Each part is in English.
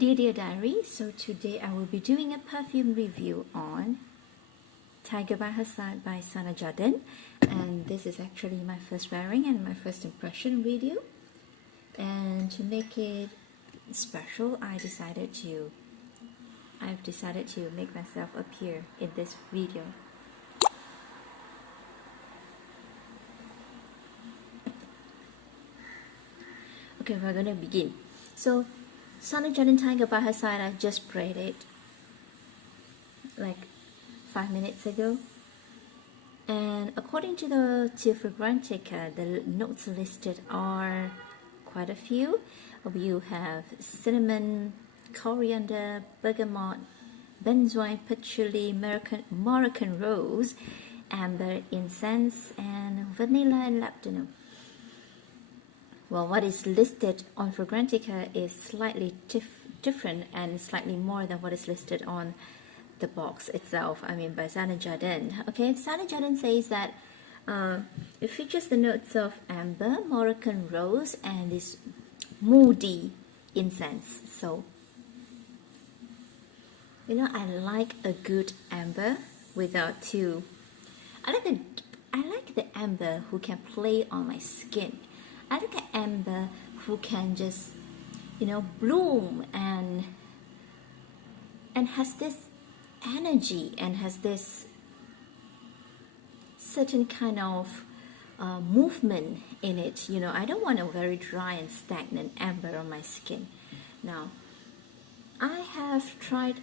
Dear Diary, so today I will be doing a perfume review on Tiger by Her Side by Sana Jardin, and this is actually my first wearing and my first impression video. And to make it special, I've decided to make myself appear in this video. Okay, we're gonna begin. So Sana Jardin Tiger by Her Side, I just sprayed it like 5 minutes ago, and according to the Fragrantica, the notes listed are quite a few. You have cinnamon, coriander, bergamot, benzoin, patchouli, Moroccan rose, amber, incense, and vanilla and labdanum. Well, what is listed on Fragrantica is slightly different and slightly more than what is listed on the box itself. I mean, by Sana Jardin. Okay, Sana Jardin says that it features the notes of amber, Moroccan rose, and this moody incense. So, you know, I like a good amber without too. I like the amber who can play on my skin. I like an amber who can just, you know, bloom and has this energy and has this certain kind of movement in it. You know, I don't want a very dry and stagnant amber on my skin. Now, I have tried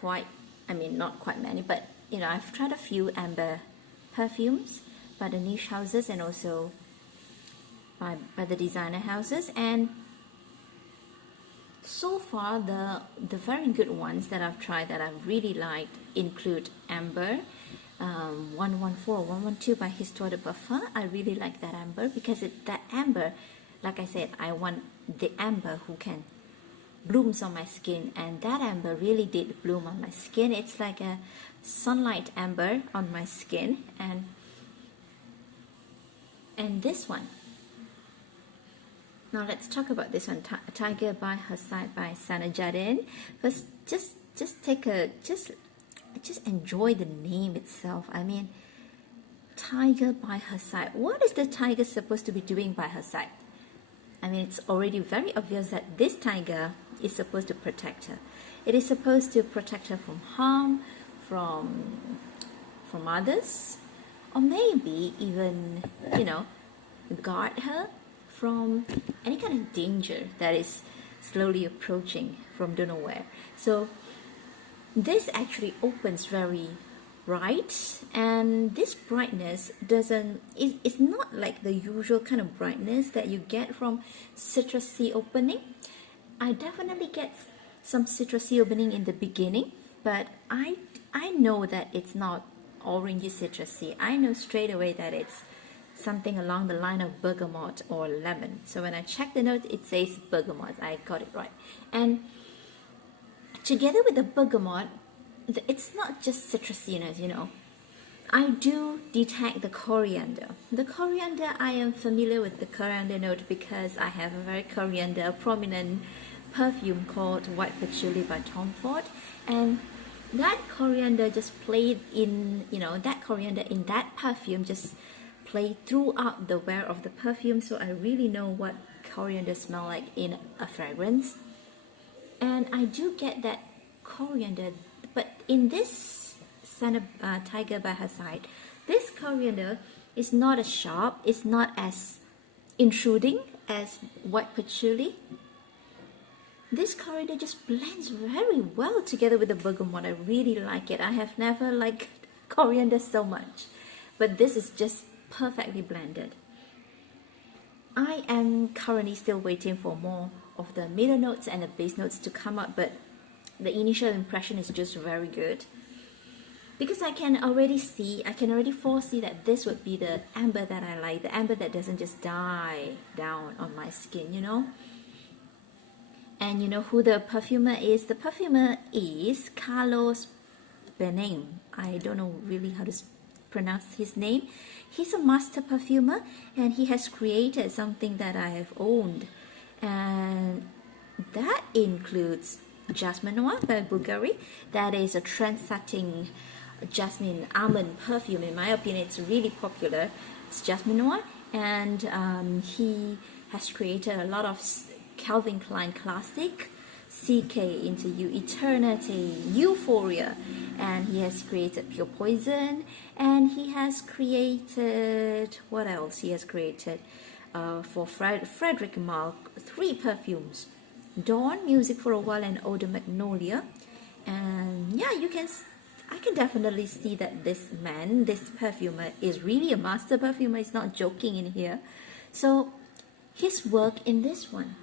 not quite many, but you know, I've tried a few amber perfumes by the niche houses and also by the designer houses, and so far the very good ones that I've tried that I've really liked include amber, 114, 112 by Histoire de Parfum. I really like that amber because that amber, like I said, I want the amber who can blooms on my skin, and that amber really did bloom on my skin. It's like a sunlight amber on my skin, and this one. Now let's talk about this one, Tiger by Her Side by Sana Jardin. First, just enjoy the name itself. I mean, Tiger by Her Side. What is the tiger supposed to be doing by her side? I mean, it's already very obvious that this tiger is supposed to protect her. It is supposed to protect her from harm, from others, or maybe even, you know, guard her from any kind of danger that is slowly approaching from don't know where. So this actually opens very bright, and this brightness it's not like the usual kind of brightness that you get from citrusy opening. I definitely get some citrusy opening in the beginning, but I know that it's not orangey citrusy. I know straight away that it's something along the line of bergamot or lemon. So when I check the notes, it says bergamot. I got it right. And together with the bergamot, it's not just citrusiness, you know. I do detect the coriander. The coriander, I am familiar with the coriander note because I have a very coriander prominent perfume called White Patchouli by Tom Ford, and that coriander just played in, you know, that coriander in that perfume just play throughout the wear of the perfume, so I really know what coriander smell like in a fragrance. And I do get that coriander, but in this Tiger by Her Side, this coriander is not as sharp, it's not as intruding as white patchouli. This coriander just blends very well together with the bergamot. I really like it. I have never liked coriander so much, but this is just perfectly blended. I am currently still waiting for more of the middle notes and the base notes to come up, but the initial impression is just very good because I can already foresee that this would be the amber that I like, the amber that doesn't just die down on my skin, you know. And you know who the perfumer is? The perfumer is Carlos Benem. I don't know really how to pronounce his name. He's a master perfumer, and he has created something that I have owned, and That includes Jasmine Noir by Bulgari. That is a trend-setting jasmine almond perfume. In my opinion, it's really popular. It's Jasmine Noir, and he has created a lot of Calvin Klein classic, CK Into You, Eternity, Euphoria, and he has created Pure Poison, and he has created, what else? He has created for Frederic Malle 3 perfumes: Dawn, Music for a While, and Eau de Magnolia. And yeah, I can definitely see that this man, this perfumer, is really a master perfumer. He's not joking in here. So his work in this one.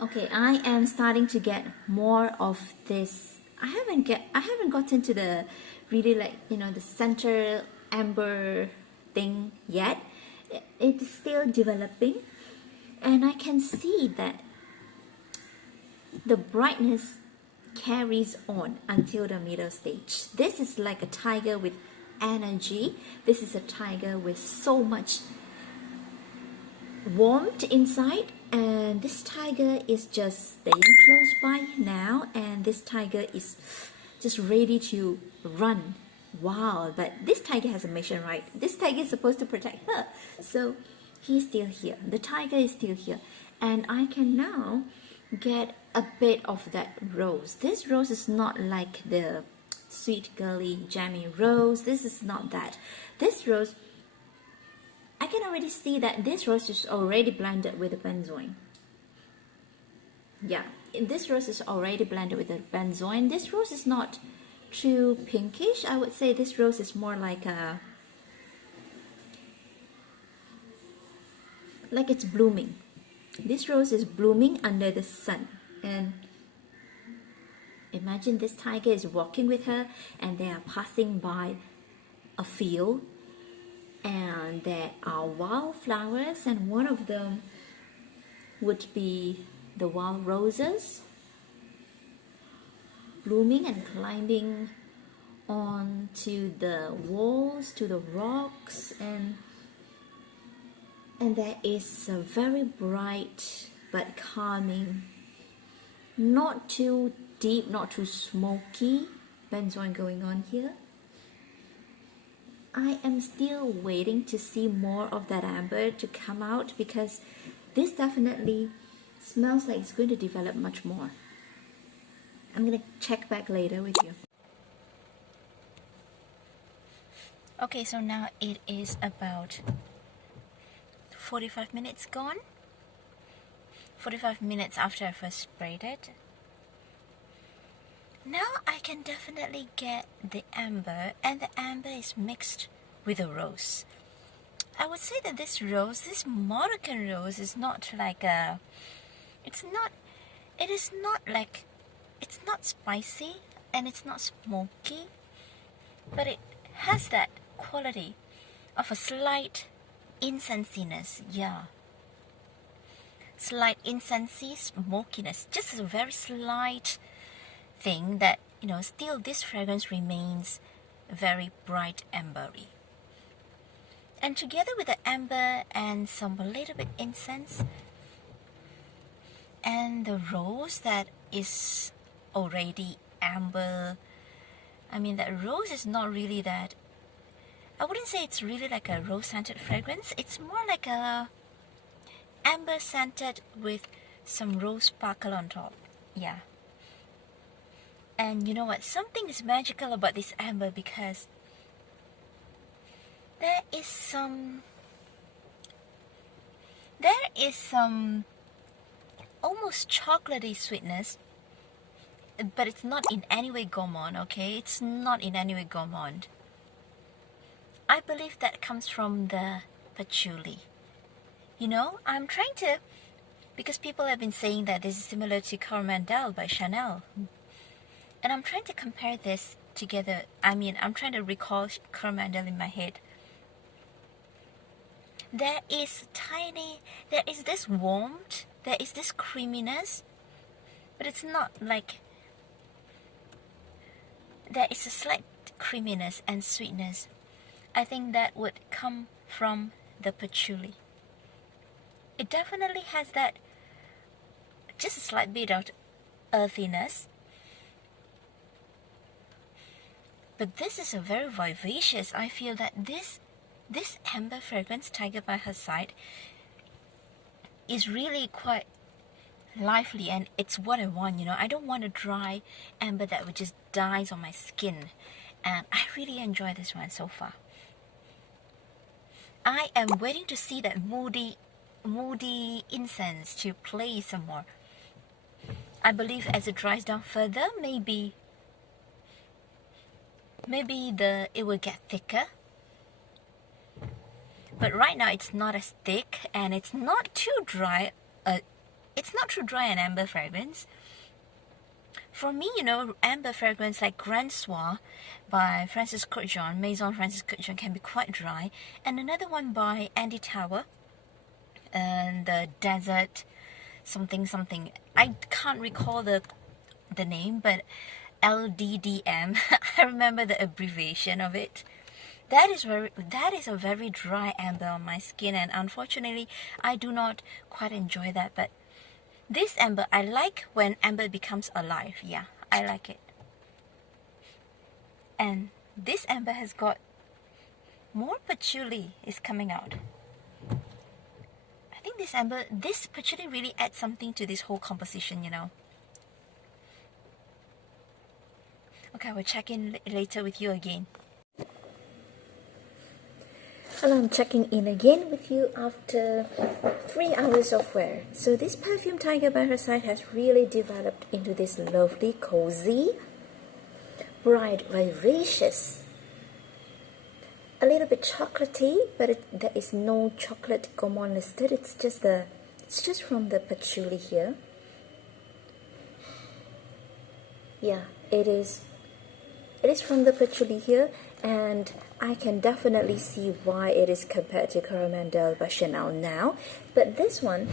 Okay, I am starting to get more of this. I haven't gotten to the really, like, the center amber thing yet. It's still developing, and I can see that the brightness carries on until the middle stage. This is like a tiger with energy. This is a tiger with so much warmth inside, and this tiger is just staying close by now, and this tiger is just ready to run. Wow, but this tiger has a mission, right? This tiger is supposed to protect her, so he's still here. The tiger is still here, and I can now get a bit of that rose. This rose is not like the sweet girly jammy rose. This is not that. This rose, I can already see that this rose is already blended with the benzoin. Yeah, this rose is already blended with the benzoin. This rose is not too pinkish. I would say this rose is more like it's blooming. This rose is blooming under the sun, and imagine this tiger is walking with her, and they are passing by a field, and there are wildflowers, and one of them would be the wild roses blooming and climbing onto the walls, to the rocks, and there is a very bright but calming, not too deep, not too smoky benzoin going on here. I am still waiting to see more of that amber to come out, because this definitely smells like it's going to develop much more. I'm going to check back later with you. Okay, so now it is about 45 minutes gone. 45 minutes after I first sprayed it. Now I can definitely get the amber, and the amber is mixed with the rose. I would say that this rose, this Moroccan rose, is not like a... It's not spicy, and it's not smoky, but it has that quality of a slight incensiness. Yeah, slight incensey, smokiness, just a very slight thing that, still this fragrance remains very bright ambery. And together with the amber and some a little bit incense and the rose that is already amber, I mean, that rose is not really that, I wouldn't say it's really like a rose scented fragrance. It's more like a amber scented with some rose sparkle on top. Yeah. And you know what? Something is magical about this amber, because there is some almost chocolatey sweetness, but it's not in any way gourmand, okay? It's not in any way gourmand. I believe that comes from the patchouli. I'm trying to, because people have been saying that this is similar to Coromandel by Chanel. And I'm trying to compare this together. I'm trying to recall Coromandel in my head. There is this warmth, there is this creaminess, but it's not like, there is a slight creaminess and sweetness. I think that would come from the patchouli. It definitely has that just a slight bit of earthiness. But this is a very vivacious. I feel that this amber fragrance, Tiger by Her Side, is really quite lively, and it's what I want, you know. I don't want a dry amber that would just dies on my skin, and I really enjoy this one so far. I am waiting to see that moody incense to play some more. I believe as it dries down further, maybe it will get thicker. But right now it's not as thick, and it's not too dry. It's not too dry an amber fragrance. For me, you know, amber fragrance like Grand Soir by Francis Kurkdjian, Maison Francis Kurkdjian, can be quite dry. And another one by Andy Tower, and the Desert something. I can't recall the name, but LDDM. I remember the abbreviation of it. That is a very dry amber on my skin, and unfortunately I do not quite enjoy that. But this amber, I like when amber becomes alive. Yeah, I like it. And this amber has got more patchouli is coming out. I think this patchouli really adds something to this whole composition, you know. Okay, I will check in later with you again. Hello, I'm checking in again with you after 3 hours of wear. So this perfume, Tiger by Her Side, has really developed into this lovely, cozy, bright, vivacious, a little bit chocolatey, but there is no chocolate gourmand listed. It's just from the patchouli here. Yeah, it is from the patchouli here, and I can definitely see why it is compared to Coromandel by Chanel now. But this one,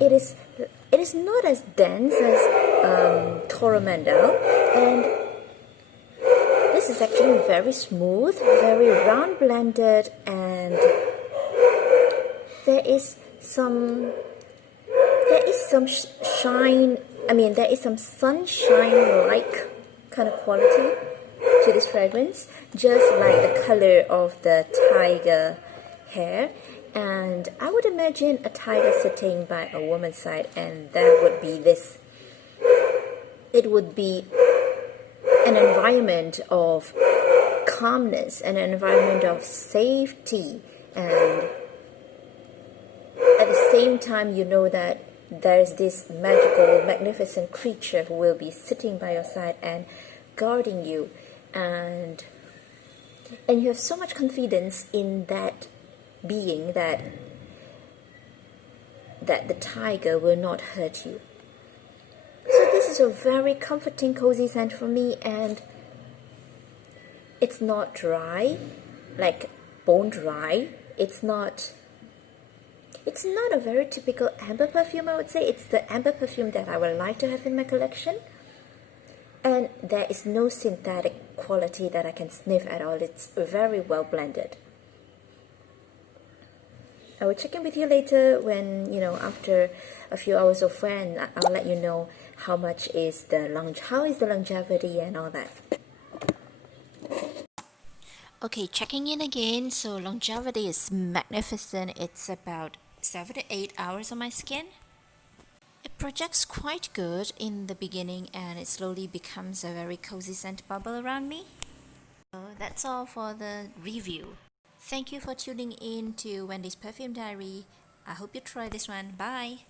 it is not as dense as Coromandel, and this is actually very smooth, very round blended, and there is some shine. I mean, there is some sunshine-like kind of quality to this fragrance, just like the color of the tiger hair. And I would imagine a tiger sitting by a woman's side, and that would be this. It would be an environment of calmness, an environment of safety, and at the same time you know that there's this magical, magnificent creature who will be sitting by your side and guarding you, and you have so much confidence in that being that the tiger will not hurt you. So this is a very comforting, cozy scent for me, and it's not dry, like bone dry. It's not a very typical amber perfume, I would say. It's the amber perfume that I would like to have in my collection. And there is no synthetic quality that I can sniff at all. It's very well blended. I will check in with you later when, you know, after a few hours of wear, and I'll let you know how is the longevity and all that. Okay, checking in again. So longevity is magnificent. It's about 7 to 8 hours on my skin. It projects quite good in the beginning, and it slowly becomes a very cozy scent bubble around me. So that's all for the review. Thank you for tuning in to Wendy's Perfume Diary. I hope you try this one. Bye!